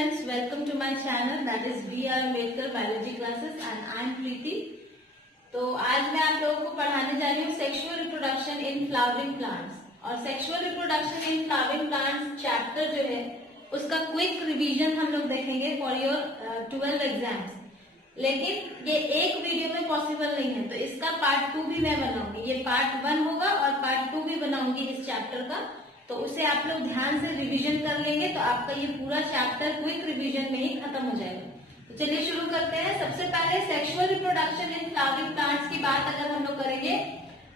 friends, welcome to my channel that is B.R. Ambedkar Biology Classes and I am Preeti। तो आज मैं आप लोगों को पढ़ाने जा रही हूँ sexual reproduction in flowering plants. और sexual reproduction in flowering plants chapter जो है उसका क्विक रिवीजन हम लोग देखेंगे फॉर योर 12 एग्जाम्स। लेकिन ये एक वीडियो में पॉसिबल नहीं है, तो इसका पार्ट 2 भी मैं बनाऊंगी। ये पार्ट 1 होगा और पार्ट 2 भी बनाऊंगी इस चैप्टर का, तो उसे आप लोग ध्यान से रिवीजन कर लेंगे तो आपका ये पूरा चैप्टर क्विक रिवीजन में ही खत्म हो जाएगा। तो चलिए शुरू करते हैं। सबसे पहले sexual reproduction in flowering plants की बात अगर हम लोग करेंगे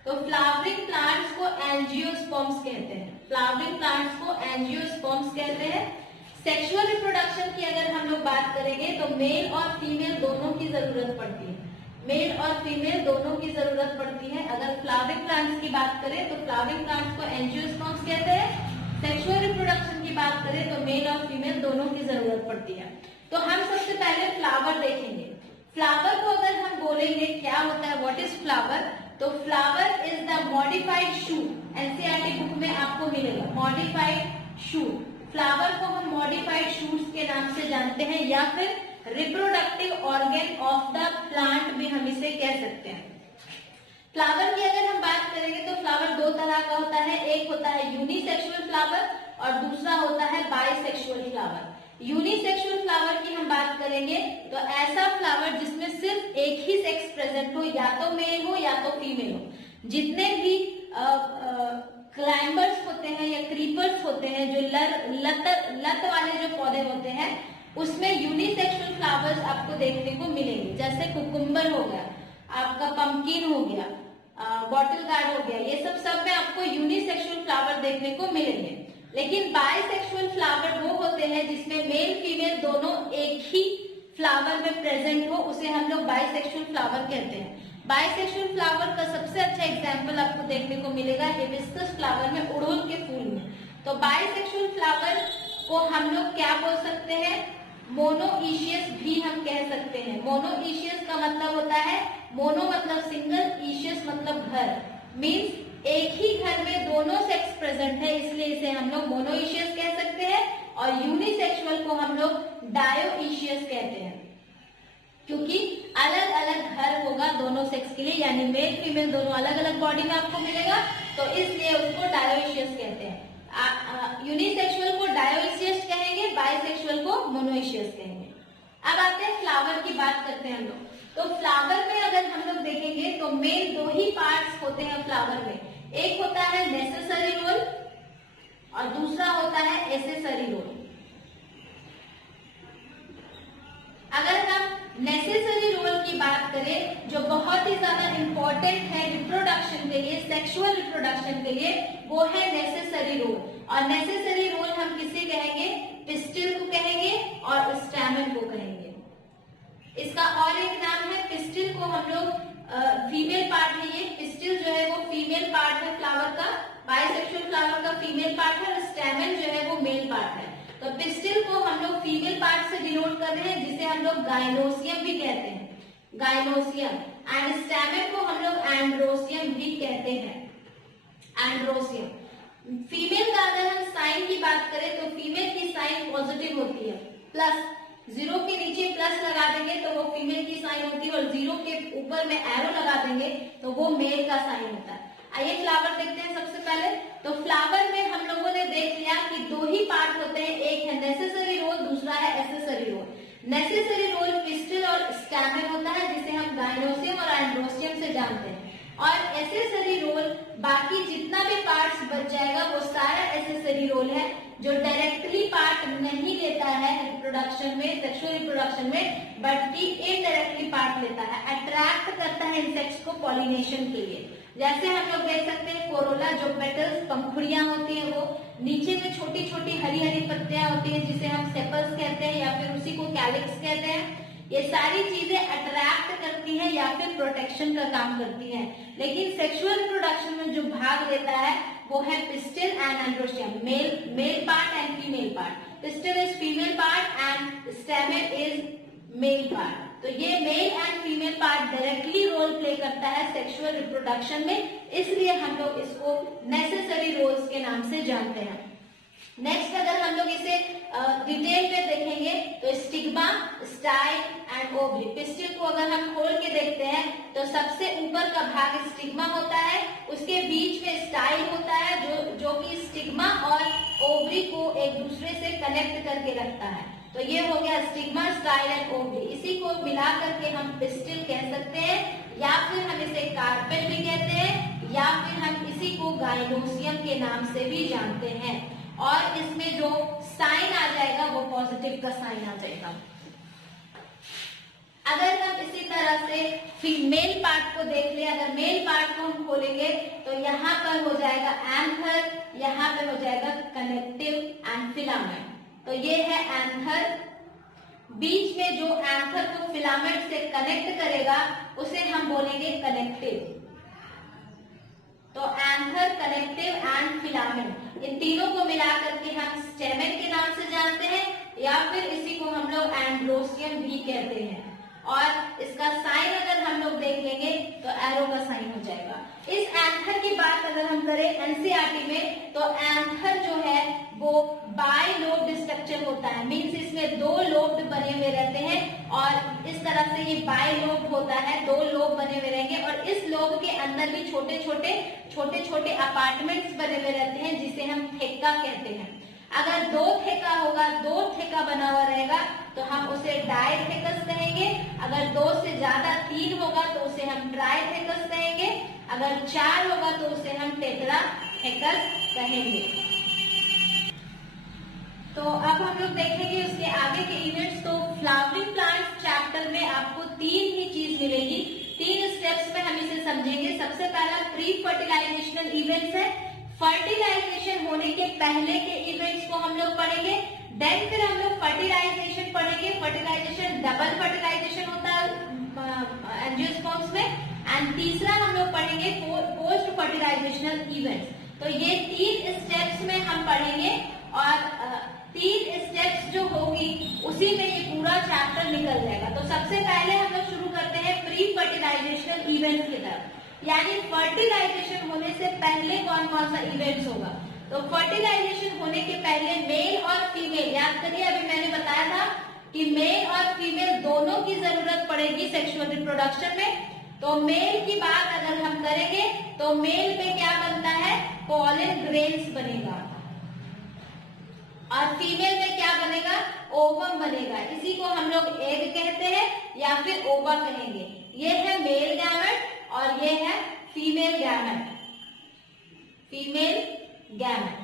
तो फ्लावरिंग प्लांट्स को एंजियोस्पर्म्स कहते हैं। फ्लावरिंग प्लांट्स को एंजियोस्पर्म्स कहते हैं। सेक्सुअल रिप्रोडक्शन की अगर हम लोग बात करेंगे तो मेल और फीमेल दोनों की जरूरत पड़ती है। मेल और फीमेल दोनों की जरूरत पड़ती है। अगर फ्लावरिंग प्लांट्स की बात करें तो फ्लावरिंग प्लांट्स को एंजियोस्पर्म्स कहते हैं। सेक्सुअल रिप्रोडक्शन की बात करें तो मेल और फीमेल दोनों की जरूरत पड़ती है। तो हम सबसे पहले फ्लावर देखेंगे। फ्लावर को अगर हम बोलेंगे क्या होता है, व्हाट इज फ्लावर, तो flower is the modified shoot. NCERT book में आपको मिलेगा मॉडिफाइड शूट। फ्लावर को हम मॉडिफाइड शूट्स के नाम से जानते हैं या फिर reproductive organ of the plant भी हम इसे कह सकते हैं। फ्लावर की अगर हम बात करेंगे तो फ्लावर दो तरह का होता है। एक होता है यूनिसेक्सुअल फ्लावर और दूसरा होता है बाइसेक्सुअल फ्लावर। यूनिसेक्सुअल फ्लावर की हम बात करेंगे तो ऐसा फ्लावर जिसमें सिर्फ एक ही सेक्स प्रेजेंट हो, या तो मेल हो या तो फीमेल हो। जितने भी क्लाइंबर्स होते हैं या क्रीपर्स होते हैं, जो लत वाले जो पौधे होते हैं, उसमें यूनिसेक्सुअल फ्लावर्स आपको देखने को मिलेंगे। जैसे कुकुम्बर हो गया, आपका पंपकिन हो गया, बॉटल गार्ड हो गया, ये सब में आपको यूनिसेक्सुअल फ्लावर देखने को मिलेंगे। लेकिन बाइसेक्सुअल फ्लावर वो होते हैं जिसमें मेल फीमेल दोनों एक ही फ्लावर में प्रेजेंट हो, उसे हम लोग बाइसेक्सुअल फ्लावर कहते हैं। बाइसेक्सुअल फ्लावर का सबसे अच्छा एग्जाम्पल आपको देखने को मिलेगा हिबिस्कस फ्लावर में, उड़हुल के फूल में। तो बाइसेक्सुअल फ्लावर को हम लोग क्या बोल सकते हैं, मोनोइशियस भी हम कह सकते हैं। मोनोइशियस का मतलब होता है, मोनो मतलब सिंगल, इशियस मतलब घर, मीन्स एक ही घर में दोनों सेक्स प्रेजेंट है, इसलिए इसे हम लोग मोनोइशियस कह सकते हैं। और यूनिसेक्सुअल को हम लोग डायोइशियस कहते हैं, क्योंकि अलग अलग घर होगा दोनों सेक्स के लिए, यानी मेल फीमेल दोनों अलग अलग बॉडी में आपको मिलेगा, तो इसलिए उसको डायोइशियस कहते हैं। यूनिसेक्सुअल को डायोइशियस कहेंगे, बाइसेक्सुअल को मोनोइशियस कहेंगे। अब आते हैं फ्लावर की बात करते हैं हम लोग। तो फ्लावर में अगर हम लोग देखेंगे तो मेन दो ही पार्ट्स होते हैं फ्लावर में। एक होता है नेसेसरी रोल और दूसरा होता है एसेसरी रोल। अगर हम नेसेसरी रोल की बात करें, जो बहुत ही ज्यादा इंपॉर्टेंट है रिप्रोडक्शन के लिए, सेक्सुअल रिप्रोडक्शन के लिए, वो है नेसेसरी रोल। और नेसेसरी रोल हम किसे कहेंगे, पिस्टिल को कहेंगे और स्टैमेन को कहेंगे। इसका और एक नाम है, पिस्टिल को हम लोग फीमेल पार्ट है, ये पिस्टिल जो है वो फीमेल पार्ट है फ्लावर का, बाइसेक्सुअल फ्लावर का फीमेल पार्ट है, और स्टैमेन जो है वो मेल पार्ट है। तो पिस्टिल को हम लोग फीमेल पार्ट से डिनोट कर रहे हैं, जिसे हम लोग गाइनोसियम भी कहते हैं, गाइनोसियम। एंड स्टैमेन को हम लोग एंड्रोसियम भी कहते हैं, एंड्रोसियम। फीमेल का अगर हम साइन की बात करें तो फीमेल की साइन पॉजिटिव होती है, प्लस, जीरो के नीचे प्लस लगा देंगे तो वो फीमेल की साइन होती है, और जीरो के ऊपर में एरो लगा देंगे तो वो मेल का साइन होता है। आइए फ्लावर देखते हैं सबसे पहले। तो फ्लावर में हम लोगों ने देख लिया कि दो ही पार्ट होते हैं, एक है नेसेसरी रोल, दूसरा है accessory role. Necessary role pistil और स्टैमेन होता है, जिसे हम गाइनोसियम और एंड्रोसियम से जानते हैं। और एसेसरी रोल, बाकी जितना भी पार्ट्स बच जाएगा वो सारा एसेसरी रोल है, जो डायरेक्टली पार्ट नहीं लेता है रिप्रोडक्शन में, सेक्सुअल रिप्रोडक्शन में, बल्कि इनडायरेक्टली पार्ट लेता है, अट्रैक्ट करता है इंसेक्ट्स को पॉलिनेशन के लिए। जैसे हम लोग देख सकते हैं कोरोला, जो पेटल्स, पंखुड़ियां होती है, वो नीचे में छोटी छोटी हरी हरी पत्तियां होती है, जिसे हम सेपल्स कहते हैं या फिर उसी को कैलिक्स कहते हैं। ये सारी चीजें अट्रैक्ट करती हैं या फिर प्रोटेक्शन का काम करती हैं। लेकिन सेक्सुअल रिप्रोडक्शन में जो भाग लेता है वो है pistil and androecium, male part and female part. Pistil is female part and stamen is male part. तो ये male and female part directly role play करता है सेक्सुअल रिप्रोडक्शन में, इसलिए हम लोग इसको नेसेसरी रोल्स के नाम से जानते हैं। नेक्स्ट अगर हम लोग इसे डिटेल में देखेंगे तो stigma, style and ovary. Pistil को अगर हम खोल के देखते हैं तो सबसे ऊपर का भाग स्टिग्मा होता है, उसके बीच में स्टाइल होता है जो कि स्टिग्मा और ओवरी को एक दूसरे से कनेक्ट करके रखता है। तो ये हो गया स्टिग्मा, स्टाइल एंड ओवरी। इसी को मिला करके हम पिस्टिल कह सकते हैं, या फिर हम इसे कार्पेल भी कहते हैं, या फिर हम इसी को गाइनोसियम के नाम से भी जानते हैं। और इसमें जो साइन आ जाएगा वो पॉजिटिव का साइन आ जाएगा। अगर हम इसी तरह से फीमेल पार्ट को देख ले, अगर मेल पार्ट को हम खोलेंगे तो यहाँ पर हो जाएगा एंथर, यहाँ पर हो जाएगा कनेक्टिव एंड फिलामेंट। तो ये है एंथर, बीच में जो एंथर को फिलामेंट से कनेक्ट करेगा उसे हम बोलेंगे कनेक्टिव। तो एंथर, कनेक्टिव एंड फिलामेंट, इन तीनों को मिलाकर के हम स्टेमेन के नाम से जानते हैं, या फिर इसी को हम लोग एंड्रोसियम भी कहते हैं। और इसका साइन अगर हम लोग देख लेंगे तो एरो का साइन हो जाएगा। इस एंथर की बात अगर हम करें एनसीईआरटी में, तो एंथर जो है वो बाइलोब्ड स्ट्रक्चर होता है, मीन्स इसमें दो लोब बने हुए रहते हैं, और इस तरह से ये बाइलोब होता है, दो लोब बने हुए रहेंगे, और इस लोब के अंदर भी छोटे छोटे अपार्टमेंट्स बने हुए रहते हैं, जिसे हम थेका कहते हैं। अगर दो थेका होगा, दो थेका बना हुआ रहेगा तो हम उसे डायथेकस कहेंगे। अगर दो से ज्यादा तीन होगा तो उसे हम ट्राइथेकस कहेंगे। अगर चार होगा तो उसे हम टेट्राथेकस कहेंगे। तो अब हम लोग देखेंगे उसके आगे के इवेंट्स। तो फ्लावरिंग प्लांट्स चैप्टर में आपको तीन ही चीज मिलेगी, तीन स्टेप्स में हम इसे समझेंगे। सबसे पहला प्री फर्टिलाइजेशनल इवेंट्स है, फर्टिलाइजेशन होने के पहले के इवेंट्स को हम लोग पढ़ेंगे। देन फिर हम लोग फर्टिलाइजेशन पढ़ेंगे, फर्टिलाइजेशन डबल फर्टिलाइजेशन होता है एंजियोस्पर्म्स में, एंड तीसरा हम लोग पढ़ेंगे पोस्ट फर्टिलाइजेशनल इवेंट्स। तो ये तीन स्टेप्स में हम पढ़ेंगे, और तीन स्टेप्स जो होगी उसी में ये पूरा चैप्टर निकल जाएगा। तो सबसे पहले हम लोग शुरू करते हैं प्री फर्टिलाइजेशनल इवेंट्स की तरफ, यानी फर्टिलाइजेशन होने से पहले कौन कौन सा इवेंट्स होगा। तो फर्टिलाइजेशन होने के पहले मेल और फीमेल, याद करिए अभी मैंने बताया था कि मेल और फीमेल दोनों की जरूरत पड़ेगी सेक्सुअल रिप्रोडक्शन में। तो मेल की बात अगर हम करेंगे तो मेल में क्या बनता है, पॉलन ग्रेन्स बनेगा, और फीमेल में क्या बनेगा, ओवम बनेगा। इसी को हम लोग एग कहते हैं या फिर ओवा कहेंगे। ये है मेल गैमेट और ये है फीमेल गैमेट, फीमेल गैमेट।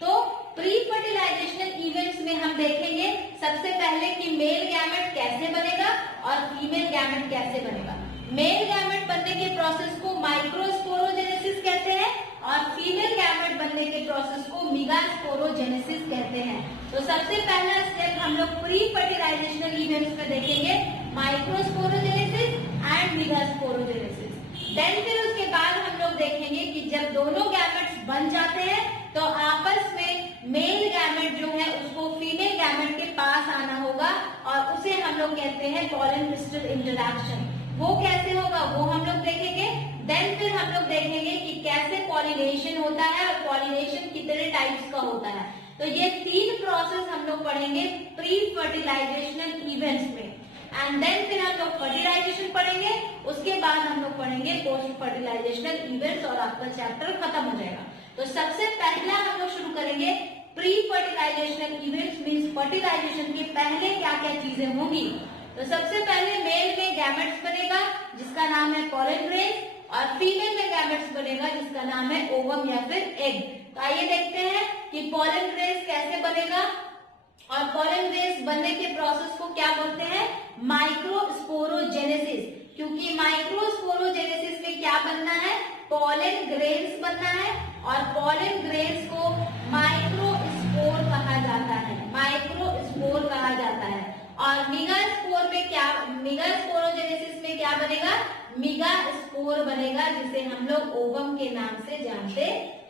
तो प्री फर्टिलाइजेशनल इवेंट्स में हम देखेंगे सबसे पहले कि मेल गैमेट कैसे बनेगा और फीमेल गैमेट कैसे बनेगा। मेल गैमेट बनने के प्रोसेस को माइक्रोस्पोरोजेनेसिस कहते हैं, और फीमेल गैमेट बनने के प्रोसेस को मेगास्पोरोजेनेसिस कहते हैं। तो सबसे पहला स्टेप हम लोग प्री फर्टिलाइजेशनल इवेंट्स में देखेंगे, माइक्रोस्पोरोजेनेसिस एंड मेगास्पोरोजेनेसिस। देन फिर उसके बाद हम लोग देखेंगे कि जब दोनों गैमेट्स बन जाते हैं तो आपस में मेल गैमेट जो है उसको फीमेल गैमेट के पास आना होगा, और उसे हम लोग कहते हैं पॉलन क्रिस्टल इंटरैक्शन। वो कैसे होगा वो हम लोग देखेंगे। देन फिर हम लोग देखेंगे कि कैसे पॉलिनेशन होता है और पॉलिनेशन कितने टाइप्स का होता है। तो ये तीन प्रोसेस हम लोग पढ़ेंगे प्री फर्टिलाइजेशनल इवेंट्स में, एंड देन फिर हम लोग फर्टिलाइजेशन पढ़ेंगे, उसके बाद हम लोग पढ़ेंगे पोस्ट फर्टिलाइजेशनल इवेंट्स, और आपका चैप्टर खत्म हो जाएगा। तो सबसे पहला हम लोग शुरू करेंगे प्री फर्टिलाइजेशनल इवेंट्स, मीन्स फर्टिलाइजेशन के पहले क्या क्या चीजें होंगी। तो सबसे पहले मेल में गैमेट्स बनेगा जिसका नाम है पॉलन ग्रेन्स, और फीमेल में गैमेट्स बनेगा जिसका नाम है ओवम या फिर एग। तो आइए देखते हैं कि पॉलन ग्रेन्स कैसे बनेगा, और पॉलन ग्रेन्स बनने के प्रोसेस को क्या बोलते हैं, माइक्रोस्पोरोजेनेसिस। क्योंकि माइक्रोस्पोरोजेनेसिस में क्या बनना है, पॉलन ग्रेन्स बनना है, और पॉलन ग्रेन्स को माइक्रोस्पोर कहा जाता है, माइक्रोस्पोर कहा जाता है। और मेगास्पोर में क्या, मेगास्पोरोजेनेसिस में क्या बनेगा, मेगास्पोर बनेगा, जिसे हम लोग ओवम के नाम से जानते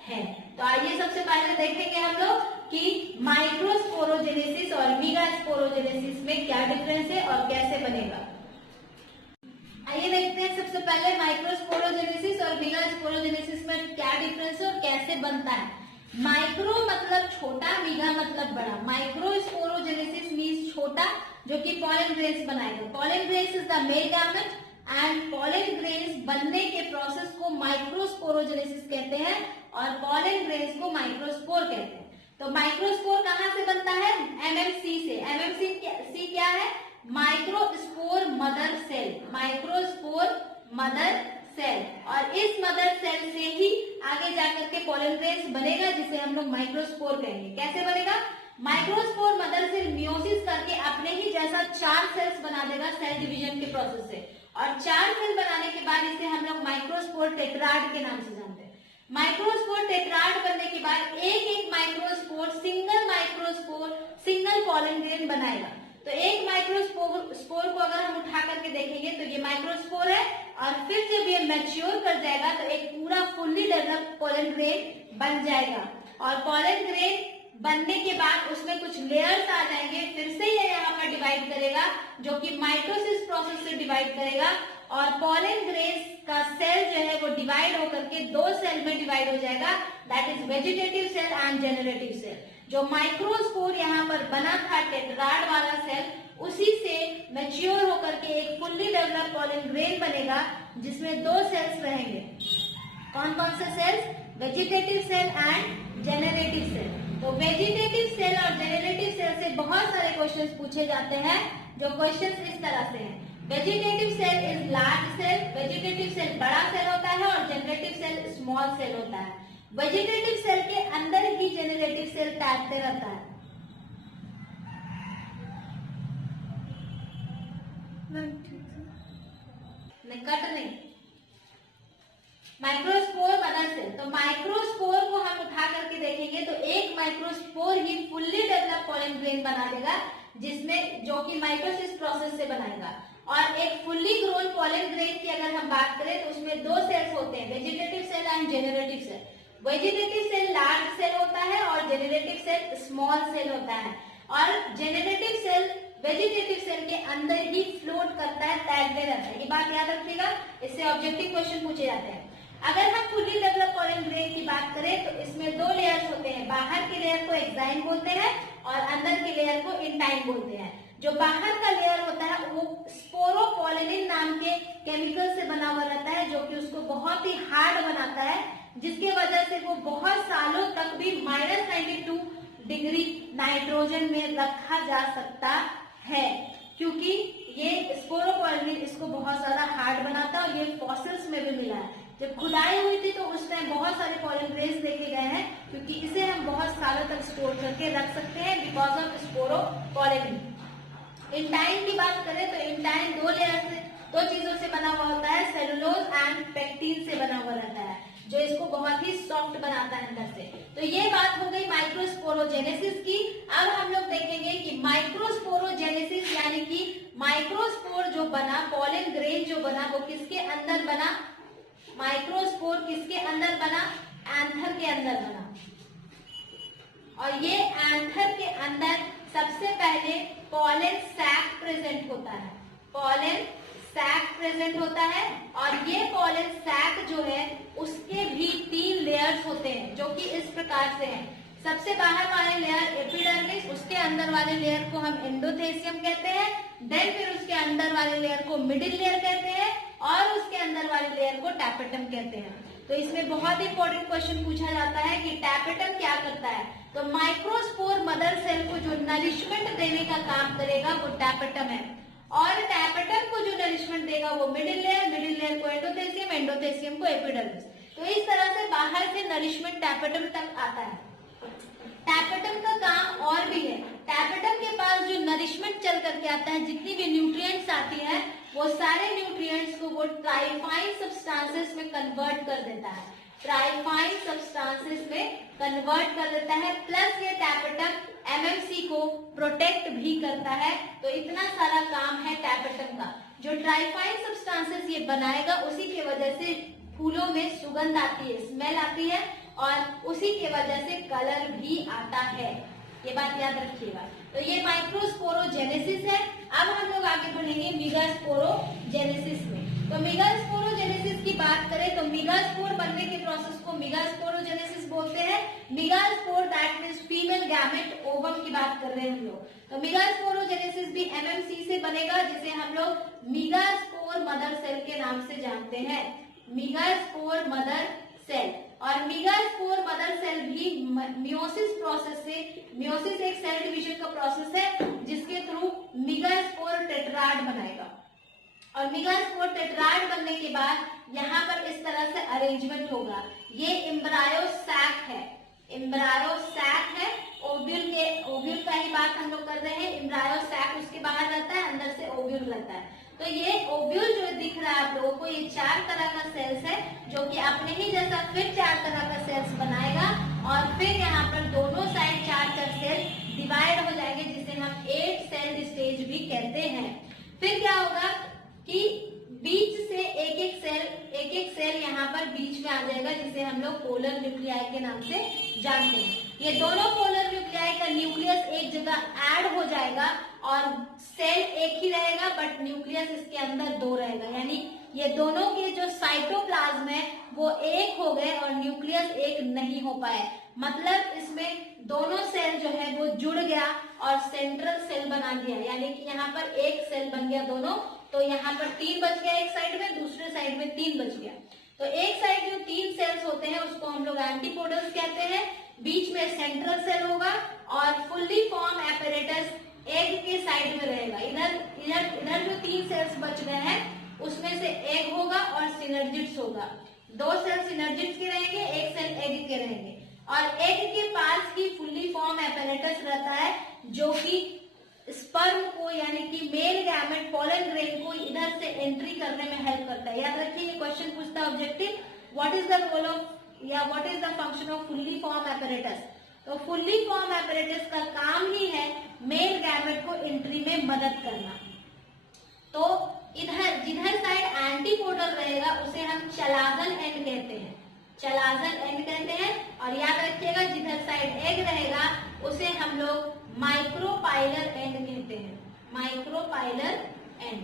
हैं। तो आइए सबसे पहले देखेंगे हम लोग कि माइक्रोस्पोरोजेनेसिस और मेगास्पोरोजेनेसिस में क्या डिफरेंस है और कैसे बनेगा। आइए देखते हैं सबसे पहले माइक्रोस्पोरोजेनेसिस और मेगास्पोरोजेनेसिस में क्या डिफरेंस है और कैसे बनता है। माइक्रो मतलब छोटा, मीगा मतलब बड़ा। माइक्रोस्पोरोजेनेसिस मीन्स छोटा, जो कि पॉलन ग्रेन्स बनाएगा। Pollen grains is the male gamete and pollen grains बनने के प्रोसेस को माइक्रोस्पोरोजेनेसिस कहते हैं और पॉलन ग्रेन्स को माइक्रोस्पोर कहते हैं। तो माइक्रोस्पोर कहाँ से बनता है? एमएमसी से। एमएमसी क्या है? Microspore mother cell. Microspore mother cell, और इस मदर सेल से ही आगे जाकर के पॉलन ग्रेन्स बनेगा, जिसे हम लोग माइक्रोस्पोर कहेंगे। कैसे बनेगा? माइक्रोस्पोर मदर सेल मियोसिस करके अपने ही जैसा 4 सेल्स बना देगा सेल डिवीजन के प्रोसेस से, और 4 सेल बनाने के बाद इसे हम लोग माइक्रोस्पोर टेट्राड के नाम से जानते हैं। माइक्रोस्पोर टेट्राड बनने के बाद एक माइक्रोस्पोर सिंगल पॉलन ग्रेन बनाएगा। तो एक माइक्रोस्पोर को अगर हम उठा करके देखेंगे तो ये माइक्रोस्पोर है, और फिर जब ये मैच्योर कर जाएगा तो एक पूरा फुल्ली डेवलप्ड पॉलन ग्रेन बन जाएगा। और पॉलन ग्रेन बनने के बाद उसमें कुछ लेयर्स आ जाएंगे, फिर से ये यहाँ पर डिवाइड करेगा, जो कि माइटोसिस प्रोसेस से डिवाइड करेगा, और पॉलन ग्रेन्स का सेल जो है वो डिवाइड होकर के 2 सेल में डिवाइड हो जाएगा, that is vegetative cell and generative cell. जो माइक्रोस्पोर यहाँ पर बना था टेट्राड वाला सेल, उसी से मैच्योर होकर के एक फुल्ली डेवलप्ड पॉलन ग्रेन बनेगा, जिसमें 2 सेल्स रहेंगे। कौन कौन से cells? Vegetative cell and generative cell. तो वेजिटेटिव सेल और जेनरेटिव सेल से बहुत सारे क्वेश्चंस पूछे जाते हैं, जो क्वेश्चंस इस तरह से हैं। Vegetative cell is large cell, vegetative cell बड़ा सेल होता है, और जेनरेटिव सेल स्मॉल सेल होता है। वेजिटेटिव सेल के अंदर ही जेनरेटिव सेल तैरते रहता है। नहीं, कट नहीं। माइक्रोस्पोर मदर सेल, तो माइक्रोस्पोर को हम उठा करके देखेंगे तो एक माइक्रोस्पोर ही फुल्ली डेवलप पॉलन ग्रेन बना देगा, जिसमें जो कि माइटोसिस प्रोसेस से बनाएगा। और एक फुल्ली ग्रोन पॉलन ग्रेन की अगर हम बात करें तो उसमें 2 सेल्स होते हैं, vegetative cell and generative cell. Vegetative cell large cell होता है और जेनरेटिव सेल स्मॉल सेल होता है, और जेनरेटिव सेल वेजिटेटिव सेल के अंदर ही फ्लोट करता है, तैरते रहता है। ये बात याद रखिएगा, इससे ऑब्जेक्टिव क्वेश्चन पूछे जाते हैं। अगर हम फुल्ली डेवलप पॉलन ग्रेन की बात करें तो इसमें 2 लेयर्स होते हैं। बाहर के लेयर को एक्साइन बोलते हैं और अंदर के लेयर को इंटाइन बोलते हैं। जो बाहर का लेयर होता है वो स्पोरोपोलिनिन नाम के केमिकल से बना हुआ रहता है, जो कि उसको बहुत ही हार्ड बनाता है, जिसके वजह से वो बहुत सालों तक भी -92 डिग्री नाइट्रोजन में रखा जा सकता है, क्योंकि ये स्पोरोपोलिनिन इसको बहुत ज्यादा हार्ड बनाता है। और ये फॉसिल्स में भी मिला है। जब खुदाई हुई थी तो उस टाइम बहुत सारे पॉलन ग्रेन्स देखे गए हैं, क्योंकि इसे हम बहुत सालों तक स्टोर करके रख सकते हैं बिकॉज ऑफ स्पोरोपोलिनिन। इंटाइन की बात करें तो इंटाइन 2 चीजों से बना हुआ होता है, सेलुलोज एंड पेक्टिन से बना हुआ रहता है, जो इसको बहुत ही सॉफ्ट बनाता है अंदर से। तो ये बात हो गई माइक्रोस्पोरोजेनेसिस की। अब हम लोग देखेंगे कि माइक्रोस्पोरोजेनेसिस यानी कि माइक्रोस्पोर जो बना, पॉलन ग्रेन जो बना, वो किसके अंदर बना? माइक्रोस्पोर किसके अंदर बना? एंथर के अंदर बना। और ये एंथर के अंदर सबसे पहले पॉलन सैक प्रेजेंट होता है। पॉलन सैक प्रेजेंट होता है, और ये पॉलन सैक जो है उसके भी 3 लेयर्स होते हैं, जो कि इस प्रकार से हैं। सबसे बाहर वाले लेयर एपिडर्मिस, उसके अंदर वाले लेयर को हम एंडोथेसियम कहते हैं, देन फिर उसके अंदर वाले लेयर को मिडिल लेयर कहते हैं, और उसके अंदर वाले लेयर को टैपेटम कहते हैं। तो इसमें बहुत इंपॉर्टेंट क्वेश्चन पूछा जाता है कि टैपेटम क्या करता है। तो माइक्रोस्पोर मदर सेल को जो नरिशमेंट देने का काम करेगा वो टैपेटम है, और टैपेटम को जो नरिशमेंट देगा वो मिडिल लेयर को एंडोथेसियम, एंडोथेसियम को एपिडर्मिस। तो इस तरह से बाहर से नरिशमेंट टैपेटम तक आता है। टैपेटम का काम और भी है। टैपेटम के पास जो नरिशमेंट चल करके आता है, जितनी भी न्यूट्रिएंट्स आती है, वो सारे न्यूट्रिएंट्स को वो ट्राइफाइन सब्सटेंसेस में कन्वर्ट कर देता है। ट्राइफाइन सब्सटेंसेस में कन्वर्ट कर देता है, प्लस ये टैपेटम एमएमसी को प्रोटेक्ट भी करता है। तो इतना सारा काम है टैपेटम का। जो ट्राइफाइन सब्सटेंसेस ये बनाएगा, उसी की वजह से फूलों में सुगंध आती है, स्मेल आती है, और उसी के वजह से कलर भी आता है। ये बात याद रखिएगा। तो ये माइक्रोस्पोरोजेनेसिस है। अब हम लोग आगे बढ़ेंगे मेगास्पोरोजेनेसिस में। तो मेगास्पोरोजेनेसिस की बात करें तो मेगास्पोर बनने के प्रोसेस को मेगास्पोरोजेनेसिस बोलते हैं। Megaspore that means female gamete ovum की बात कर रहे हैं हम लोग। तो मेगास्पोरोजेनेसिस भी एमएमसी से बनेगा, जिसे हम लोग मेगास्पोर मदर सेल के नाम से जानते हैं, मेगास्पोर मदर सेल। और मेगास्पोर मदर सेल भी मियोसिस प्रोसेस से, मियोसिस एक सेल डिवीजन का प्रोसेस है जिसके थ्रू मेगास्पोर टेट्राड बनाएगा। और मेगास्पोर टेट्राड बनने के बाद यहाँ पर इस तरह से अरेंजमेंट होगा। ये एम्ब्रायो सैक है, एम्ब्रायो सैक है, ओव्यूल का ही बात हम लोग कर रहे हैं। एम्ब्रायो सैक उसके बाहर रहता है, अंदर से ओव्यूल रहता है। तो ये ओव्यूल जो दिख रहा है आप लोगों को, ये 4 तरह का सेल्स है, जो कि अपने ही जैसा फिर 4 तरह का सेल्स बनाएगा। और फिर यहाँ पर दोनों साइड 4 सेल डिवाइड हो जाएंगे, जिसे हम 8 सेल स्टेज भी कहते हैं। फिर क्या होगा कि बीच से एक एक सेल यहाँ पर बीच में आ जाएगा, जिसे हम लोग पोलर न्यूक्लियाई के नाम से जानते हैं। ये दोनों पोलर न्यूक्लियाई का न्यूक्लियस एक जगह ऐड हो जाएगा और सेल एक ही रहेगा, बट न्यूक्लियस इसके अंदर 2 रहेगा। यानी ये दोनों के जो साइटोप्लाज्म है वो एक हो गए और न्यूक्लियस एक नहीं हो पाए। मतलब इसमें दोनों सेल जो है वो जुड़ गया और सेंट्रल सेल बना दिया। यानी कि यहाँ पर एक सेल बन गया दोनों, तो यहाँ पर 3 बच गया एक साइड में, दूसरे साइड में 3 बच गया। तो एक साइड जो 3 सेल्स होते हैं उसको हम लोग एंटीपोडल्स कहते हैं। बीच में सेंट्रल सेल होगा और फुल्ली फॉर्म एपरेटस एग के साइड में रहेगा। इधर जो 3 सेल्स बच गए हैं उसमें से एग होगा और सिनर्जिड्स होगा। 2 सेल सिनर्जिड्स के रहेंगे, एक सेल एग के रहेंगे। और एग के पास ही फुल्ली फॉर्म एपरेटस रहता है, जो कि स्पर्म को यानी कि मेल गैमेट पोलन ग्रेन को इधर से एंट्री करने में हेल्प करता है। याद रखिए, ये क्वेश्चन पूछता है objective, what is the role of या what is the function of filiform apparatus. तो फुल्ली फॉर्म एपरेटस का काम ही है मेल गैमेट को एंट्री में मदद करना। तो इधर जिधर साइड एंटीपोडल रहेगा उसे हम चलाजल एंड कहते हैं, चलाजल एंड कहते हैं। और याद रखिएगा, जिधर साइड एग रहेगा उसे हम लोग माइक्रोपाइलर एंड कहते हैं, माइक्रोपाइलर एंड।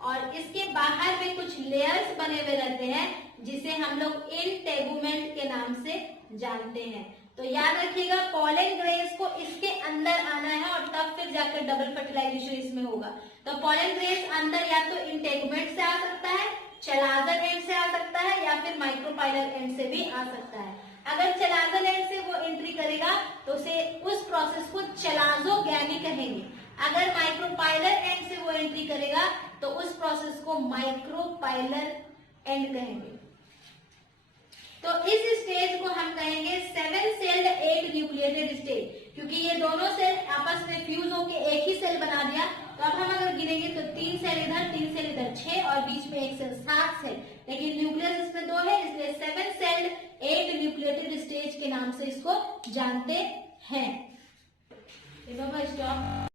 और इसके बाहर में कुछ लेयर्स बने हुए रहते हैं, जिसे हम लोग इंटेगुमेंट के नाम से जानते हैं। तो याद रखिएगा, पोलन ग्रेन्स को इसके अंदर आना है और तब फिर जाकर डबल फर्टिलाइजेशन इसमें होगा। तो पोलन ग्रेन्स अंदर या तो इंटेगुमेंट से आ सकता है, चलाजल एंड से आ सकता है, या फिर माइक्रोपाइलर एंड से भी आ सकता है। अगर चलाजल एंड से वो एंट्री करेगा तो उसे उस प्रोसेस को चलाजोगैमी कहेंगे। अगर माइक्रोपाइलर एंड से वो एंट्री करेगा तो उस प्रोसेस को माइक्रोपाइलर एंड कहेंगे। तो इस स्टेज को हम कहेंगे 7 सेल्ड 8 न्यूक्लिएटेड स्टेज, क्योंकि ये दोनों सेल आपस में फ्यूज होकर एक ही सेल बना दिया। तो अब हम अगर गिनेंगे तो 3 सेल इधर, 3 सेल इधर, 6 और बीच में एक सेल, 7 सेल। लेकिन न्यूक्लियस इसमें 2 है, इसलिए 7 सेल्ड 8 न्यूक्लिएटेड स्टेज के नाम से इसको जानते हैं। स्टॉप।